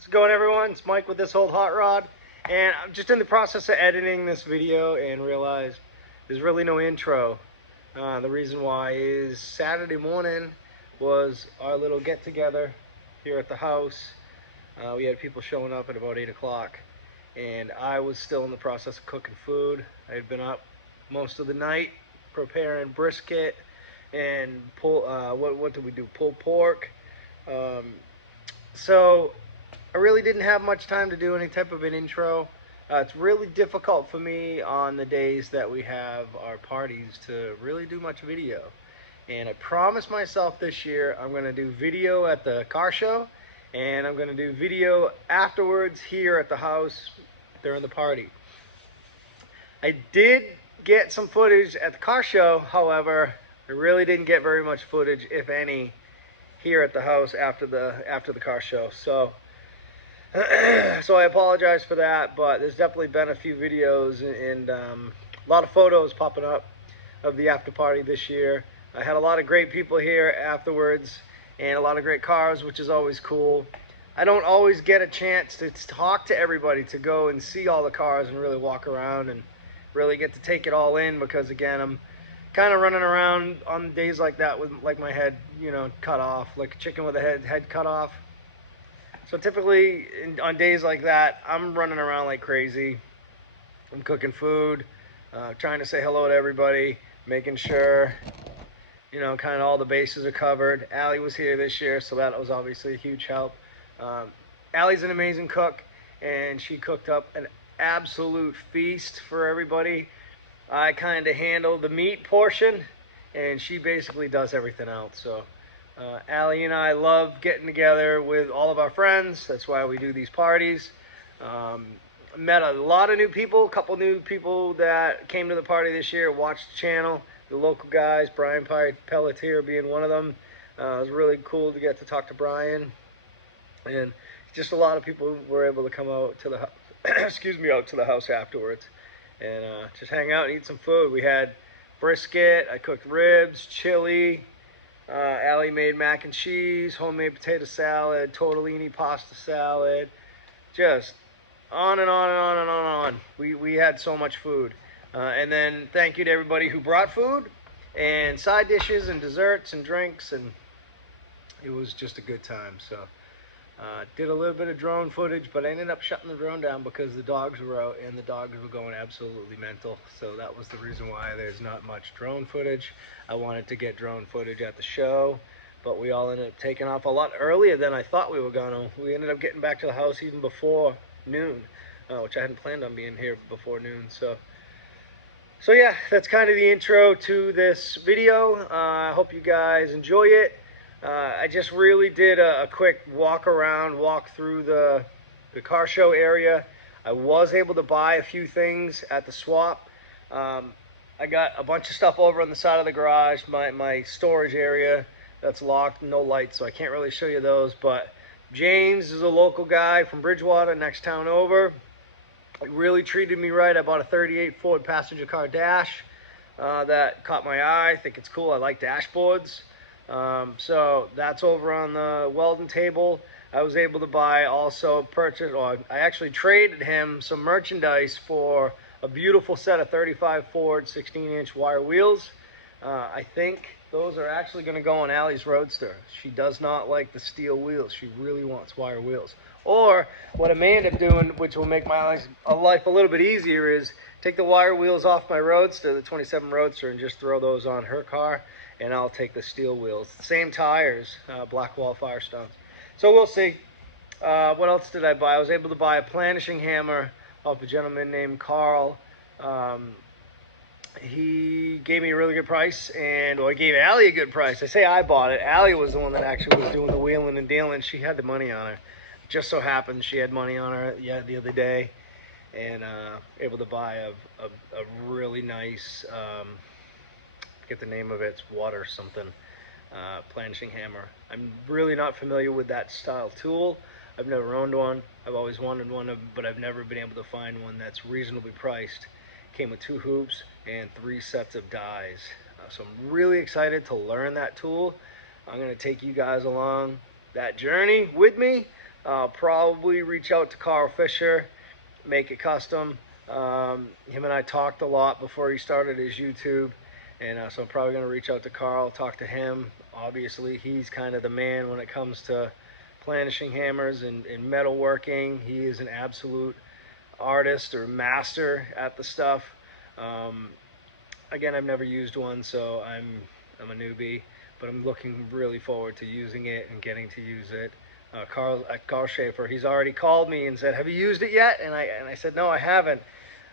How's it going, everyone? It's Mike with This Old Hot Rod, and I'm just in the process of editing this video and realized there's really no intro. The reason why is Saturday morning was our little get-together here at the house. We had people showing up at about 8 o'clock, and I was still in the process of cooking food. I had been up most of the night preparing brisket and what did we do? Pulled pork. So I really didn't have much time to do any type of an intro. It's really difficult for me on the days that we have our parties to really do much video. And I promised myself this year I'm going to do video at the car show, and I'm going to do video afterwards here at the house during the party. I did get some footage at the car show, however, I really didn't get very much footage, if any, here at the house after the car show. So I apologize for that, but there's definitely been a few videos and a lot of photos popping up of the after party this year. I had a lot of great people here afterwards and a lot of great cars, which is always cool. I don't always get a chance to talk to everybody, to go and see all the cars and really walk around and really get to take it all in, because again, I'm kind of running around on days like that with like my head, cut off, like a chicken with a head cut off. So typically on days like that, I'm running around like crazy. I'm cooking food, trying to say hello to everybody, making sure, kind of all the bases are covered. Allie was here this year, so that was obviously a huge help. Allie's an amazing cook, and she cooked up an absolute feast for everybody. I kind of handle the meat portion, and she basically does everything else. So Allie and I love getting together with all of our friends. That's why we do these parties. Met a lot of new people, a couple new people that came to the party this year, watched the channel, the local guys, Brian Pelletier being one of them. It was really cool to get to talk to Brian. And just a lot of people were able to come out to the out to the house afterwards and just hang out and eat some food. We had brisket, I cooked ribs, chili. Allie made mac and cheese, homemade potato salad, tortellini pasta salad, just on and on and on and on and on. We had so much food. And then thank you to everybody who brought food and side dishes and desserts and drinks, and it was just a good time. So did a little bit of drone footage, but I ended up shutting the drone down because the dogs were out and the dogs were going absolutely mental. So that was the reason why there's not much drone footage. I wanted to get drone footage at the show, but we all ended up taking off a lot earlier than I thought we were gonna. We ended up getting back to the house even before noon, which I hadn't planned on being here before noon. So yeah, that's kind of the intro to this video. I hope you guys enjoy it. I just really did a quick walk through the car show area. I was able to buy a few things at the swap. I got a bunch of stuff over on the side of the garage, my storage area that's locked, no lights, so I can't really show you those. But James is a local guy from Bridgewater, next town over. He really treated me right. I bought a 38 Ford passenger car dash that caught my eye. I think it's cool. I like dashboards. So that's over on the welding table. I was able to I actually traded him some merchandise for a beautiful set of 35 Ford 16-inch wire wheels. I think those are actually going to go on Allie's Roadster. She does not like the steel wheels. She really wants wire wheels. Or what I may end up doing, which will make my life a little bit easier, is take the wire wheels off my Roadster, the 27 Roadster, and just throw those on her car, and I'll take the steel wheels. Same tires, Blackwall Firestones. So we'll see. What else did I buy? I was able to buy a Planishing hammer off a gentleman named Carl. He gave me a really good price, and I gave Allie a good price. I say I bought it. Allie was the one that actually was doing the wheeling and dealing. She had the money on her. Just so happened she had money on her the other day, and able to buy a really nice, I forget the name of it, it's water something, Planishing hammer. I'm really not familiar with that style tool. I've never owned one. I've always wanted one, but I've never been able to find one that's reasonably priced. Came with 2 hoops and 3 sets of dies. So I'm really excited to learn that tool. I'm going to take you guys along that journey with me. I'll probably reach out to Carl Fisher, make it custom. Him and I talked a lot before he started his YouTube, and so I'm probably going to reach out to Carl, talk to him. Obviously, he's kind of the man when it comes to planishing hammers and metalworking. He is an absolute artist or master at the stuff. Again, I've never used one, so I'm a newbie, but I'm looking really forward to using it and getting to use it. Carl Schaefer, he's already called me and said, "Have you used it yet?" And I said, "No, I haven't.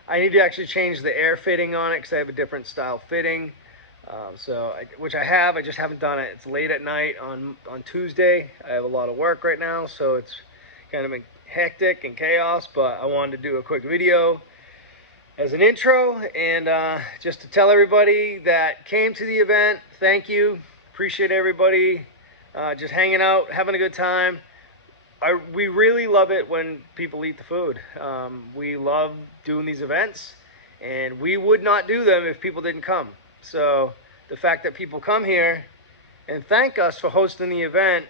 I need to actually change the air fitting on it because I have a different style fitting." Which I have. I just haven't done it. It's late at night on Tuesday. I have a lot of work right now, so it's kind of been hectic and chaos. But I wanted to do a quick video as an intro and just to tell everybody that came to the event, thank you. Appreciate everybody just hanging out, having a good time. We really love it when people eat the food. We love doing these events, and we would not do them if people didn't come. So the fact that people come here and thank us for hosting the event,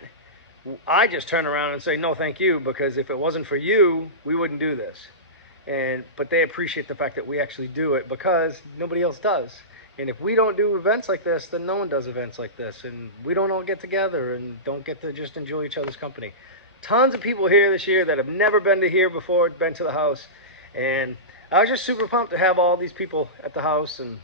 I just turn around and say, no, thank you, because if it wasn't for you, we wouldn't do this. But they appreciate the fact that we actually do it because nobody else does. And if we don't do events like this, then no one does events like this. And we don't all get together and don't get to just enjoy each other's company. Tons of people here this year that have never been to here before, been to the house. And I was just super pumped to have all these people at the house and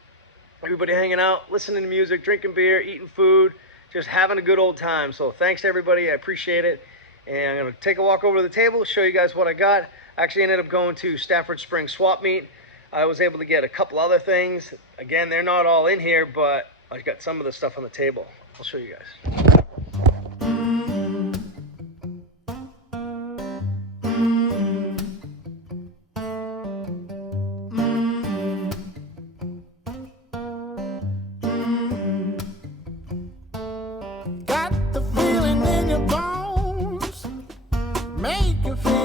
everybody hanging out, listening to music, drinking beer, eating food, just having a good old time. So thanks to everybody. I appreciate it. And I'm going to take a walk over to the table, show you guys what I got. I actually ended up going to Stafford Springs Swap Meet. I was able to get a couple other things. Again, they're not all in here, but I got some of the stuff on the table. I'll show you guys.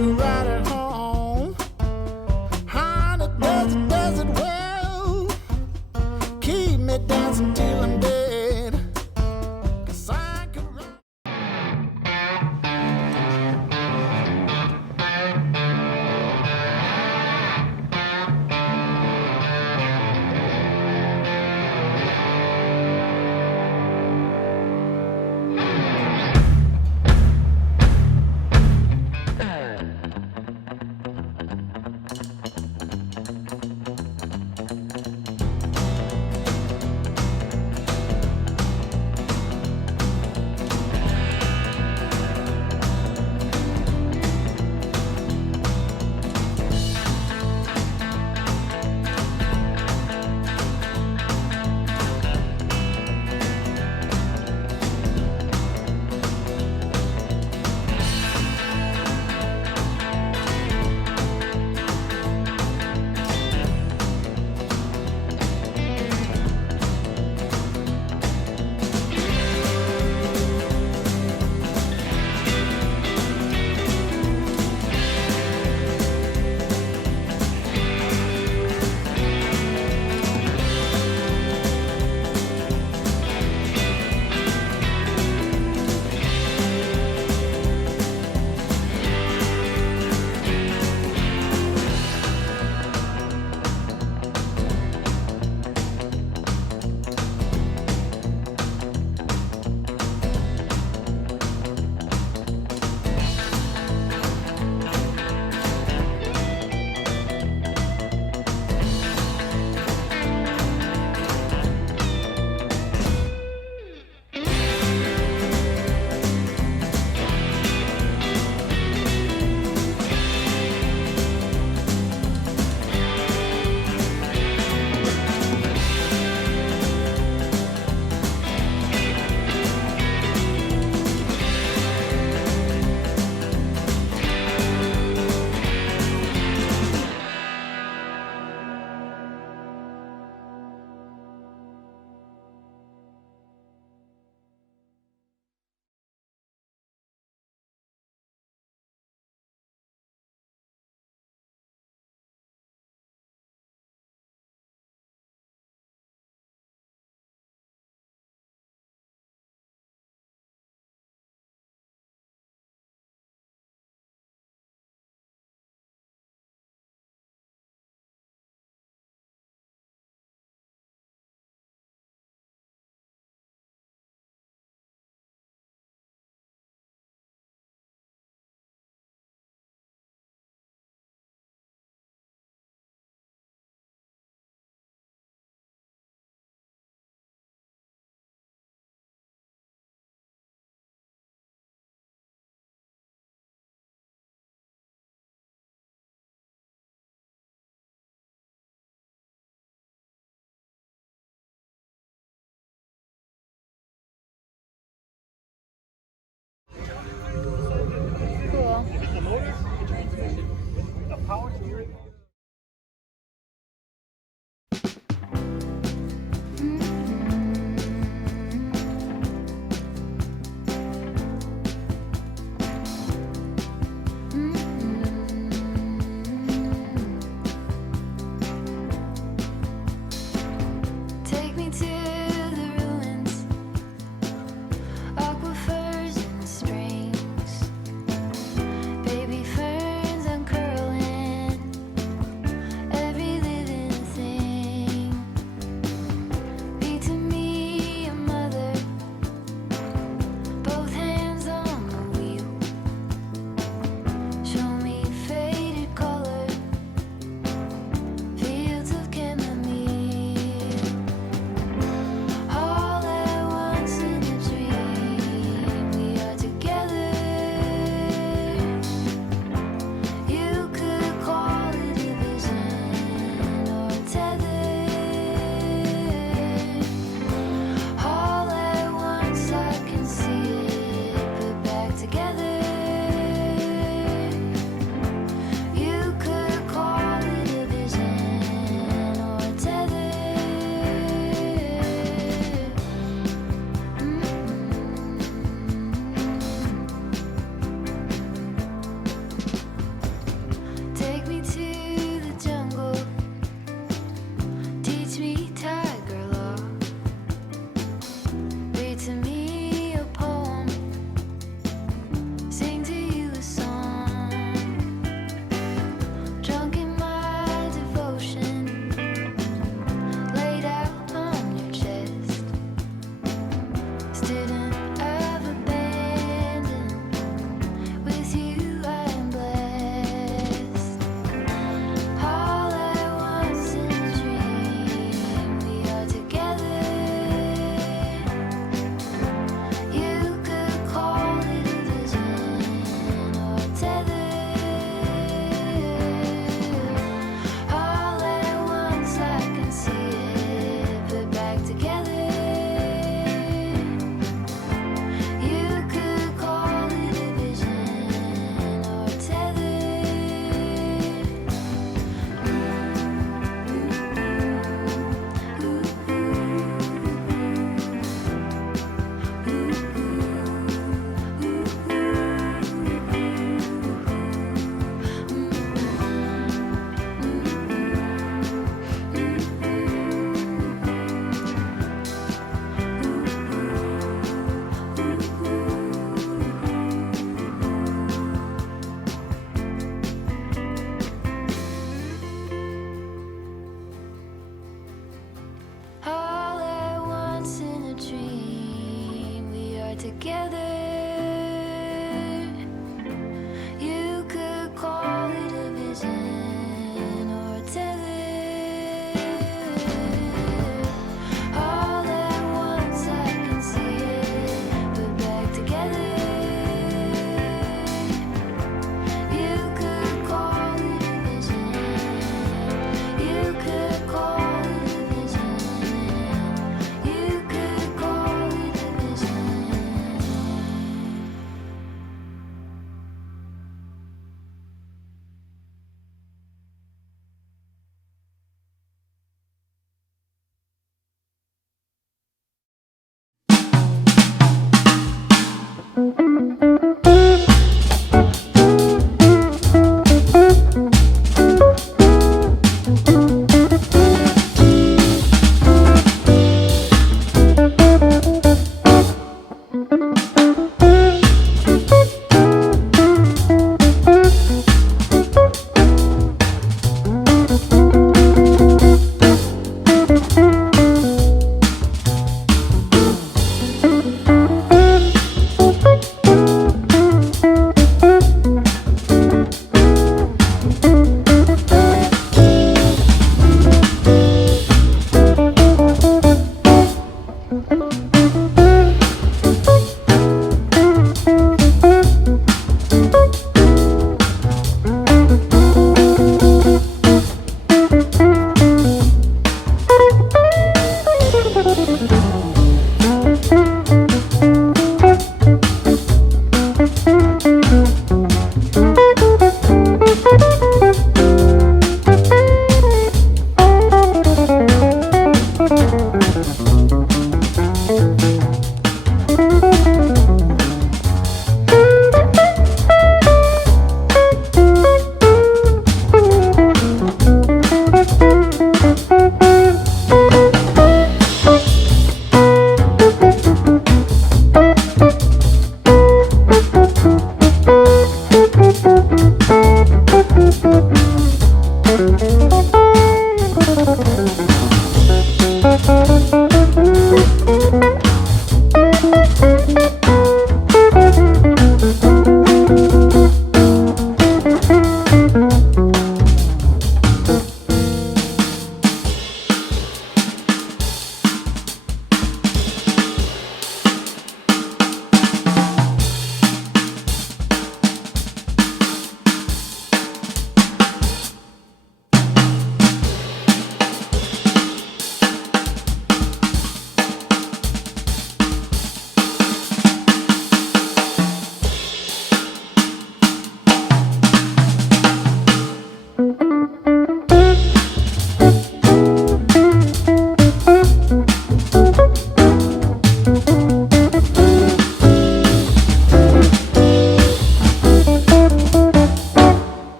Right at home, honey, does it well. Keep me dancing till I'm dead. 'Cause I could run.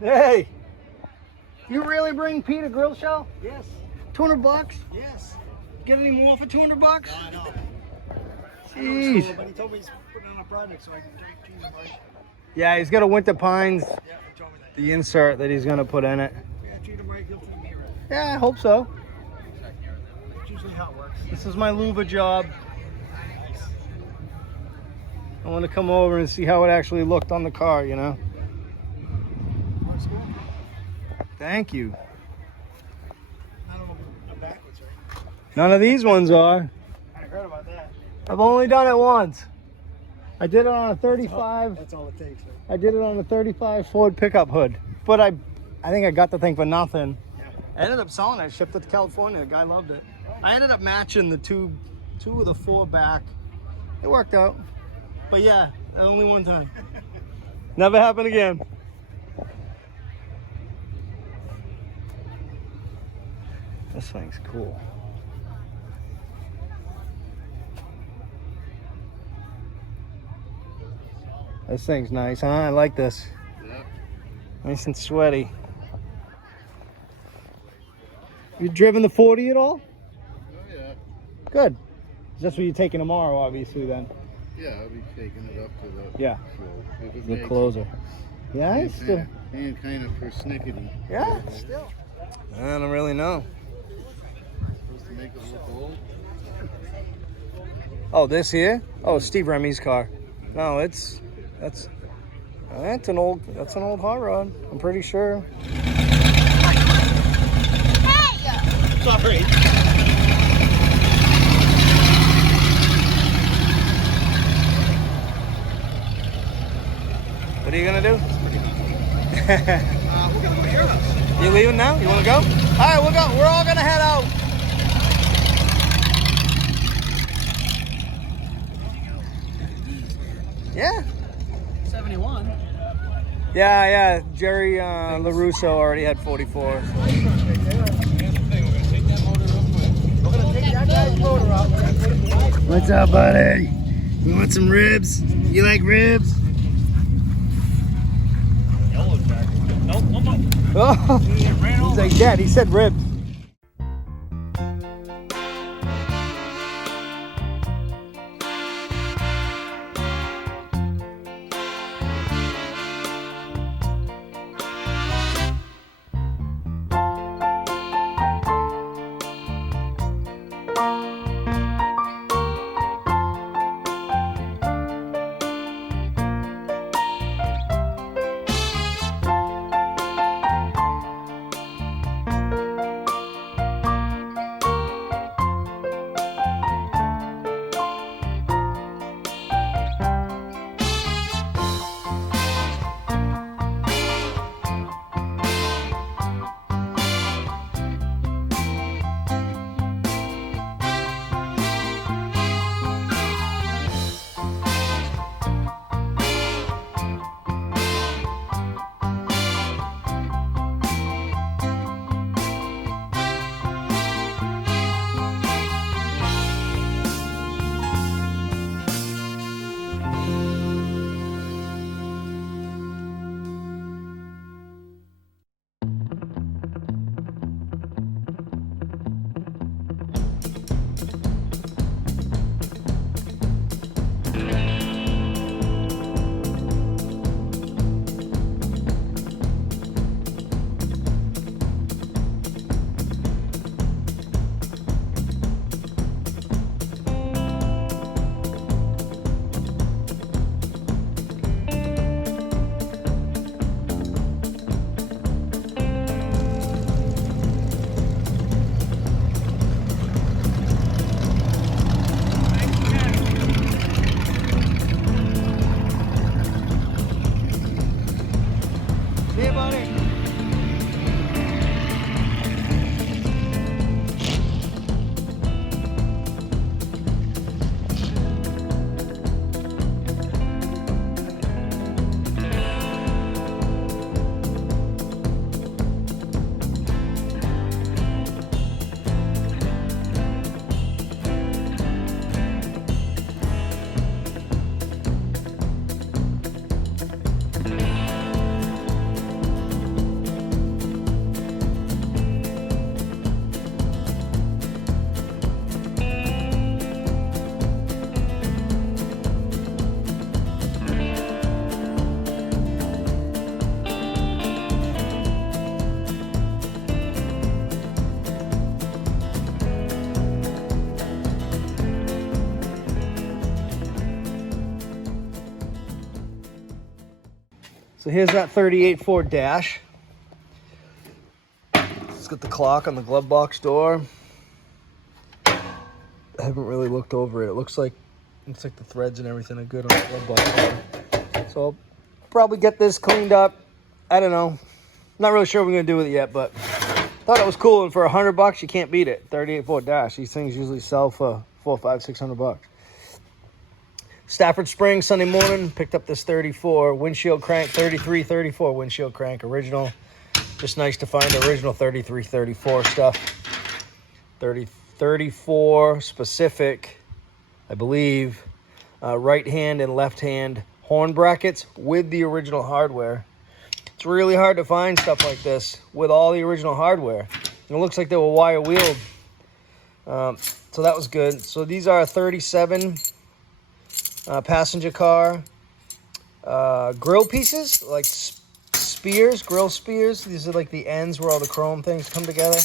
Hey, you really bring Pete a grill shell? Yes. $200? Yes. Get any more for $200? I know. Jeez. But he told me he's putting on a project so I can change the price. Yeah, he's got a Winter Pines, Yeah, he told me that. the insert that he's gonna put in it. Yeah, treat him right, he'll treat me right. Yeah, I hope so. That's usually how it works. This is my louver job. I want to come over and see how it actually looked on the car, you know. Want to school? Thank you. None of them are backwards, right? None of these ones are. I heard about that. I've only done it once. I did it on a 35. That's all it takes, right? I did it on a 35 Ford pickup hood. But I think I got the thing for nothing. Yeah. I ended up selling it. Shipped it to California. The guy loved it. I ended up matching the two of the four back. It worked out. But yeah, only one time. Never happened again. This thing's cool. This thing's nice, huh? I like this. Yeah. Nice and sweaty. You driven the 40 at all? Oh, yeah. Good. That's what you're taking tomorrow, obviously, then. Yeah, I'll be taking it up to the Yeah. if it The makes closer. Yeah, it. it's still. And kind of persnickety. Yeah, still. I don't really know. Supposed to make it look old. Oh, this here? Oh, Steve Remy's car. No, that's an old hot rod. I'm pretty sure. Sorry. What are you gonna do? We're gonna go to your house. You leaving now? You wanna go? All right, we'll go. We're all gonna head out. Yeah. 71. Yeah. Jerry LaRusso already had 44. We're gonna take that guy's motor out. What's up, buddy? You want some ribs? You like ribs? Oh, he's like, Dad, he said ribs. So here's that 38 Ford dash. It's got the clock on the glove box door. I haven't really looked over it. It looks like the threads and everything are good on the glove box door. So I'll probably get this cleaned up. I don't know. Not really sure what we're gonna do with it yet, but thought it was cool. And for $100, you can't beat it. 38 Ford dash. These things usually sell for $400, $500, $600. Stafford Springs Sunday morning. Picked up this 34 windshield crank, 33, 34 windshield crank, original. Just nice to find original 33, 34 stuff. 34 specific, I believe, right hand and left hand horn brackets with the original hardware. It's really hard to find stuff like this with all the original hardware. And it looks like they were wire wheeled. So that was good. So these are 37 passenger car grill pieces, like spears, grill spears. These are like the ends where all the chrome things come together.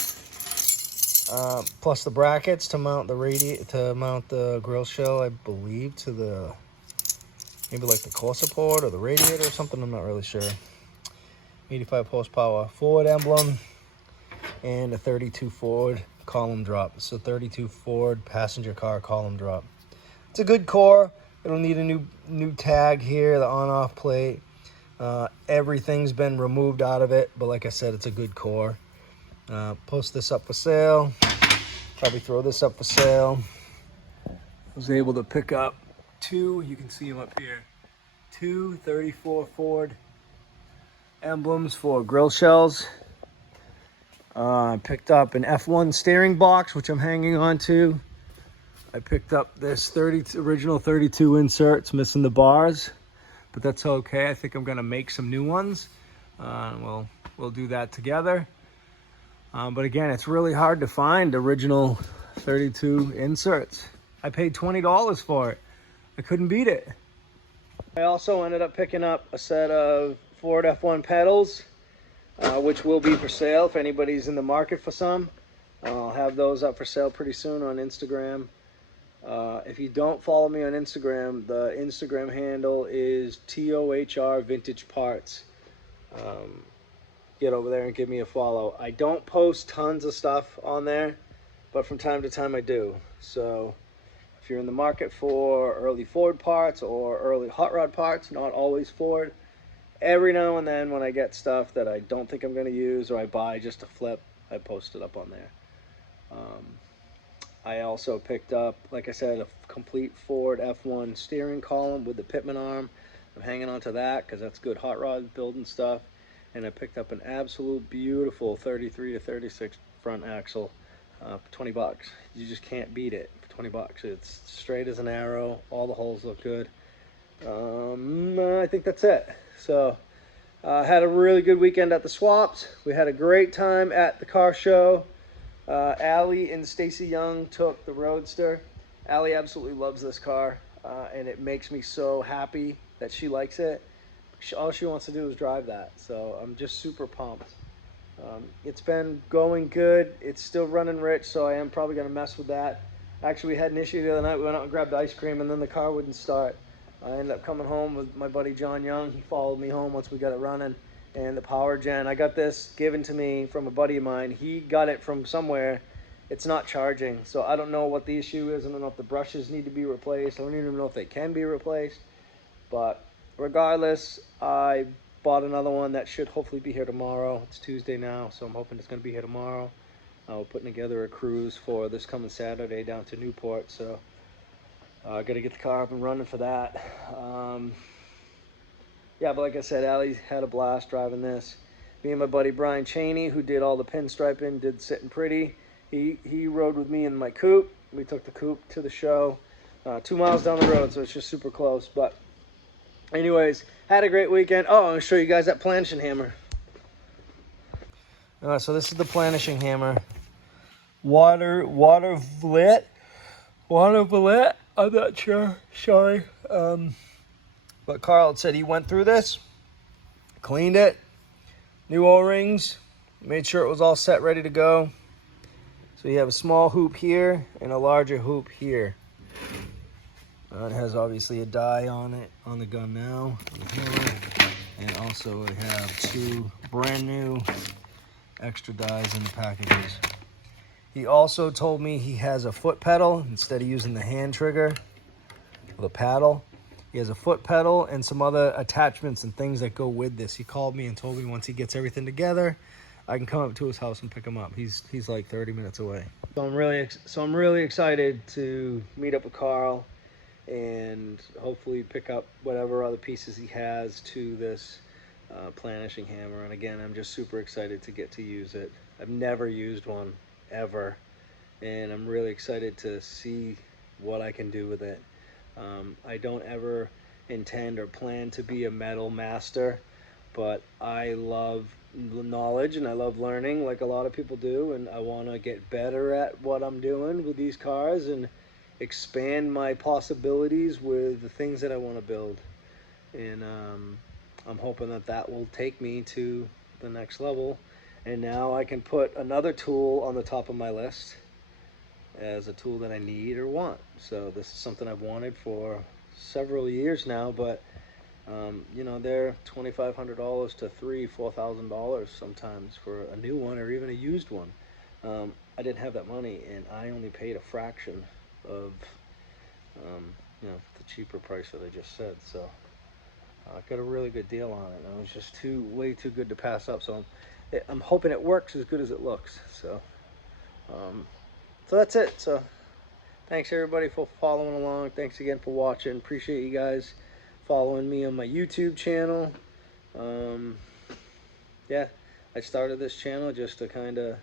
Plus the brackets to mount the grill shell, I believe, to the maybe like the core support or the radiator or something. I'm not really sure. 85 horsepower Ford emblem and a 32 Ford column drop. So 32 Ford passenger car column drop. It's a good core. It'll need a new tag here, the on-off plate. Everything's been removed out of it, but like I said, it's a good core. Post this up for sale. Probably throw this up for sale. I was able to pick up two, you can see them up here, two 34 Ford emblems for grill shells. I picked up an F1 steering box, which I'm hanging on to. I picked up this original 32 inserts, missing the bars, but that's okay. I think I'm gonna make some new ones. We'll do that together. But again, it's really hard to find original 32 inserts. I paid $20 for it. I couldn't beat it. I also ended up picking up a set of Ford F1 pedals, which will be for sale if anybody's in the market for some. I'll have those up for sale pretty soon on Instagram. If you don't follow me on Instagram, the Instagram handle is TOHR Vintage Parts. Get over there and give me a follow. I don't post tons of stuff on there, but from time to time I do. So if you're in the market for early Ford parts or early hot rod parts, not always Ford, every now and then when I get stuff that I don't think I'm going to use or I buy just to flip, I post it up on there. I also picked up, like I said, a complete Ford F1 steering column with the pitman arm. I'm hanging on to that because that's good hot rod building stuff. And I picked up an absolute beautiful 33 to 36 front axle for $20. You just can't beat it for $20. It's straight as an arrow. All the holes look good. I think that's it. So had a really good weekend at the swaps. We had a great time at the car show. Allie and Stacy Young took the Roadster. Allie absolutely loves this car, and it makes me so happy that she likes it. All she wants to do is drive that, so I'm just super pumped. It's been going good. It's still running rich, so I am probably going to mess with that. Actually, we had an issue the other night. We went out and grabbed ice cream, and then the car wouldn't start. I ended up coming home with my buddy John Young. He followed me home once we got it running. And the power gen, I got this given to me from a buddy of mine. He got it from somewhere. It's not charging, so I don't know what the issue is. I don't know if the brushes need to be replaced. I don't even know if they can be replaced. But regardless, I bought another one that should hopefully be here tomorrow. It's Tuesday now, so I'm hoping it's going to be here tomorrow. We're putting together a cruise for this coming Saturday down to Newport, so I got to get the car up and running for that. Yeah, but like I said, Allie had a blast driving this. Me and my buddy Brian Cheney, who did all the pinstriping, did Sitting Pretty. He rode with me in my coupe. We took the coupe to the show, 2 miles down the road, so it's just super close. But anyways, had a great weekend. Oh, I'm going to show you guys that Planishing hammer. So this is the Planishing hammer. Water lit. I'm not sure. Sorry. But Carl said he went through this, cleaned it, new O-rings, made sure it was all set, ready to go. So you have a small hoop here and a larger hoop here. It has obviously a die on it, on the gun now, on the hammer. And also I have 2 brand new extra dies in the packages. He also told me he has a foot pedal instead of using the hand trigger, the paddle. He has a foot pedal and some other attachments and things that go with this. He called me and told me once he gets everything together, I can come up to his house and pick him up. He's like 30 minutes away. So I'm really excited to meet up with Carl and hopefully pick up whatever other pieces he has to this Planishing hammer. And again, I'm just super excited to get to use it. I've never used one ever, and I'm really excited to see what I can do with it. I don't ever intend or plan to be a metal master, but I love knowledge and I love learning like a lot of people do, and I want to get better at what I'm doing with these cars and expand my possibilities with the things that I want to build. And I'm hoping that that will take me to the next level, and now I can put another tool on the top of my list as a tool that I need or want. So this is something I've wanted for several years now, but you know, they're $2,500 to $4,000 sometimes for a new one or even a used one. I didn't have that money, and I only paid a fraction of you know, the cheaper price that I just said. So I got a really good deal on it, and it was just way too good to pass up. So I'm hoping it works as good as it looks. So so that's it. So thanks everybody for following along. Thanks again for watching. Appreciate you guys following me on my YouTube channel. Yeah, I started this channel just to kind of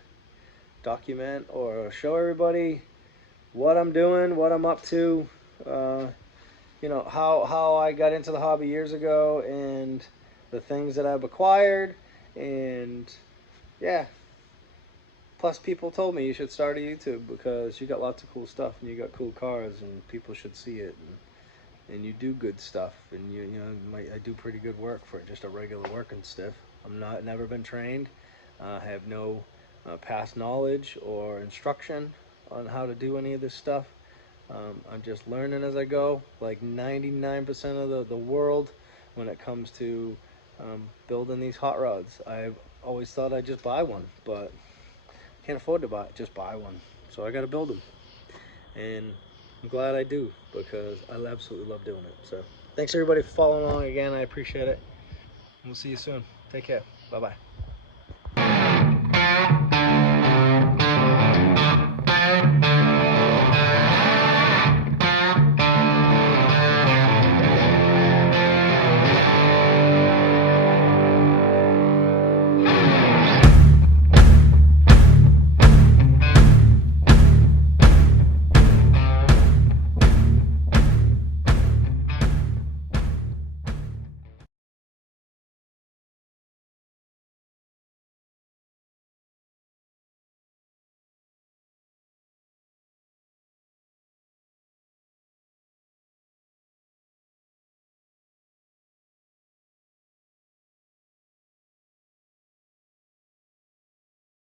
document or show everybody what I'm doing, what I'm up to, you know, how I got into the hobby years ago, and the things that I've acquired. And yeah, plus people told me you should start a YouTube because you got lots of cool stuff and you got cool cars and people should see it, and you do good stuff, and you know, I do pretty good work for just a regular working stiff. Never been trained. I have no past knowledge or instruction on how to do any of this stuff. I'm just learning as I go, like 99% of the world when it comes to building these hot rods. I've always thought I'd just buy one, but can't afford to just buy one. So I got to build them. And I'm glad I do, because I absolutely love doing it. So thanks everybody for following along again. I appreciate it. We'll see you soon. Take care. Bye-bye.